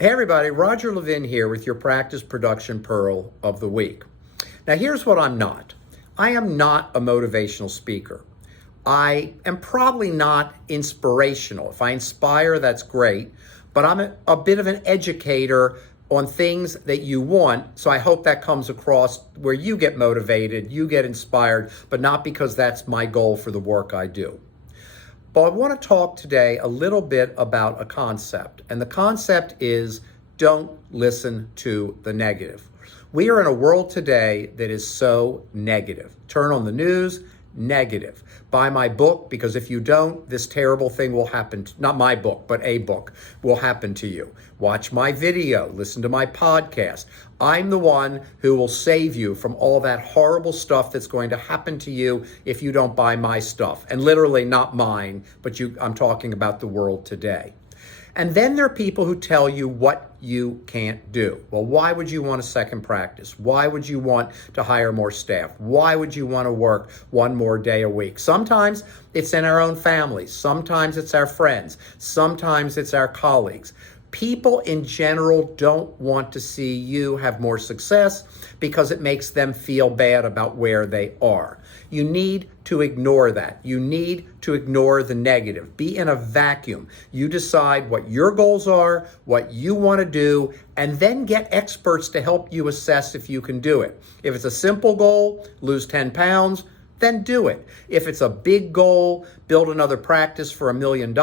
Hey everybody, Roger Levin here with your Practice Production Pearl of the Week. Now here's what I'm not. I am not a motivational speaker. I am probably not inspirational. If I inspire, that's great, but I'm a bit of an educator on things that you want, so I hope that comes across where you get motivated, you get inspired, but not because that's my goal for the work I do. But I want to talk today a little bit about a concept, and the concept is don't listen to the negative. We are in a world today that is so negative. Turn on the news, negative. Buy my book, because if you don't, this terrible thing will happen. Not my book, but a book will happen to you. Watch my video, listen to my podcast. I'm the one who will save you from all that horrible stuff that's going to happen to you if you don't buy my stuff. And literally not mine, but I'm talking about the world today. And then there are people who tell you what you can't do. Well, why would you want a second practice? Why would you want to hire more staff? Why would you want to work one more day a week? Sometimes it's in our own families. Sometimes it's our friends. Sometimes it's our colleagues. People in general don't want to see you have more success because it makes them feel bad about where they are. You need to ignore that. You need to ignore the negative. Be in a vacuum. You decide what your goals are, what you want to do, and then get experts to help you assess if you can do it. If it's a simple goal, lose 10 pounds, then do it. If it's a big goal, build another practice for $1 million,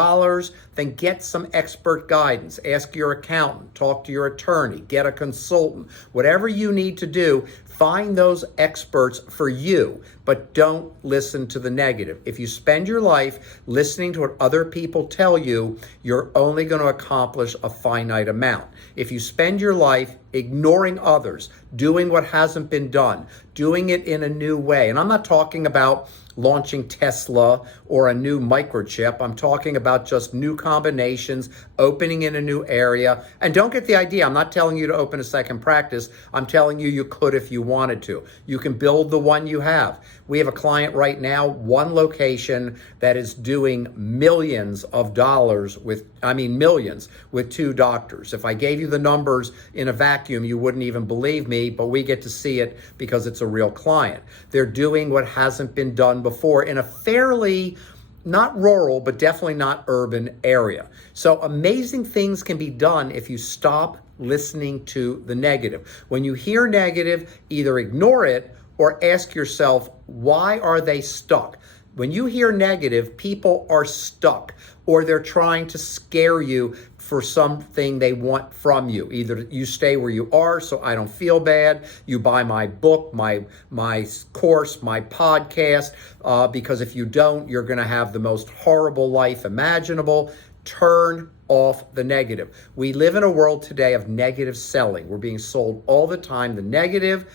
then get some expert guidance. Ask your accountant, talk to your attorney, get a consultant. Whatever you need to do, find those experts for you, but don't listen to the negative. If you spend your life listening to what other people tell you, you're only going to accomplish a finite amount. If you spend your life ignoring others, doing what hasn't been done, doing it in a new way, and I'm not talking about launching Tesla or a new microchip. I'm talking about just new combinations, opening in a new area. And don't get the idea, I'm not telling you to open a second practice. I'm telling you you could if you wanted to. You can build the one you have. We have a client right now, one location that is doing millions of dollars millions with 2 doctors. If I gave you the numbers in a vacuum, you wouldn't even believe me, but we get to see it because it's a real client. They're doing what hasn't been done before in a fairly, not rural, but definitely not urban area. So amazing things can be done if you stop listening to the negative. When you hear negative, either ignore it or ask yourself, why are they stuck? When you hear negative, people are stuck, or they're trying to scare you for something they want from you. Either you stay where you are so I don't feel bad, you buy my book, my course, my podcast, because if you don't, you're gonna have the most horrible life imaginable. Turn off the negative. We live in a world today of negative selling. We're being sold all the time the negative,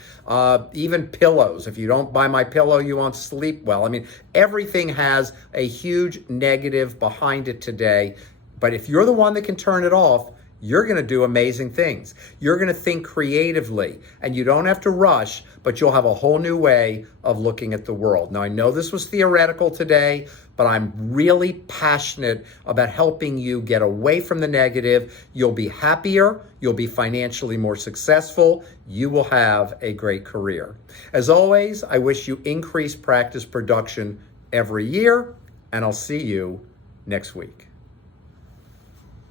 even pillows. If you don't buy my pillow, you won't sleep well. I mean, everything has a huge negative behind it today. But if you're the one that can turn it off, you're going to do amazing things. You're going to think creatively, and you don't have to rush, but you'll have a whole new way of looking at the world. Now, I know this was theoretical today, but I'm really passionate about helping you get away from the negative. You'll be happier. You'll be financially more successful. You will have a great career. As always, I wish you increased practice production every year, and I'll see you next week.